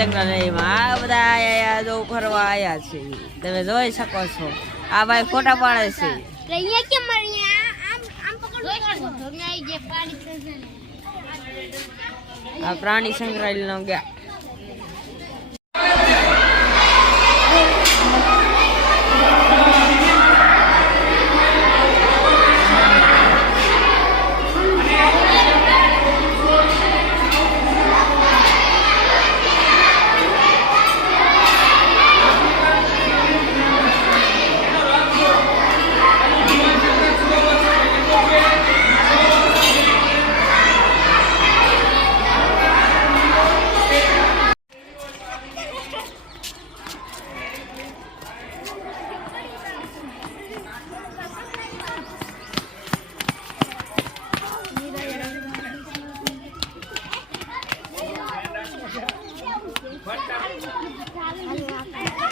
સંગ્રહાલયમાં આ બધા આયા જો ફરવા આયા છે, તમે જોઈ શકો છો. આ ભાઈ ફોટા પાડે છે. આ પ્રાણી સંગ્રહાલયનો ગયા.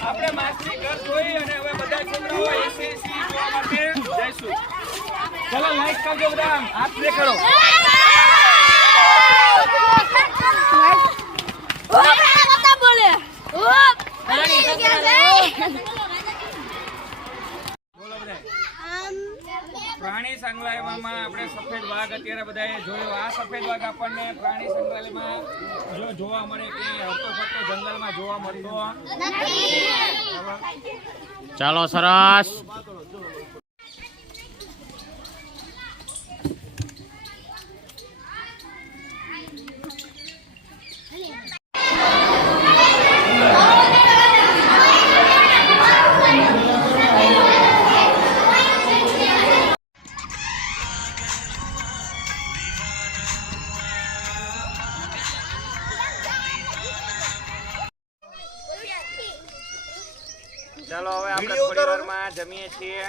આપણે માછલી ઘર જોઈ અને હવે બધા છોકરાઓ એસએસસી જોવા માટે જઈશું. ચલો લાઈક કરજો બધા, હાથ પ્લે કરો. પ્રાણી સંગ્રહાલયમાં આપણે સફેદ વાઘ અત્યારે બધાએ જોયો. આ સફેદ વાઘ આપણને પ્રાણી સંગ્રહાલયમાં જોવા મળે કે હરતો ફરતો જંગલમાં જોવા મળતો નથી. ચાલો સરસ. ચાલો હવે આપણે થોડી વારમાં જમીએ છીએ.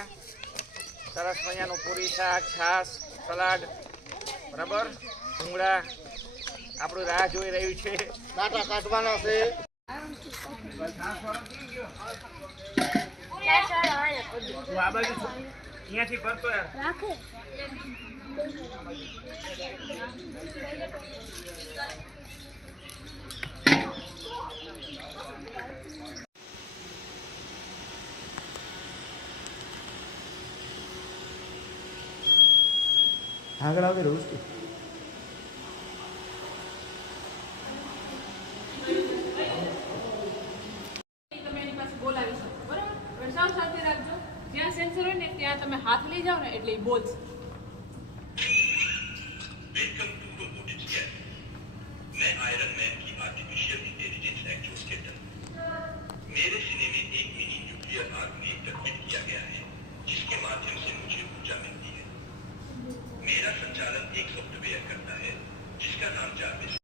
સરસ મજાનું પૂરી, શાક, છાશ, સલાડ, બરાબર. ભૂંગળા આપણું રાહ જોઈ રહ્યું છે. કાંટા કાઢવાના છે. આ બાજુ અહીંયાથી ભરતો રાખે. આગળ આવે રોજ તમે એની પાસે બોલાવી શકો, બરાબર? સાવ સાથે રાખજો. જ્યાં સેન્સર હોય ને ત્યાં તમે હાથ લઈ જાઓ ને એટલે એ બોલશે.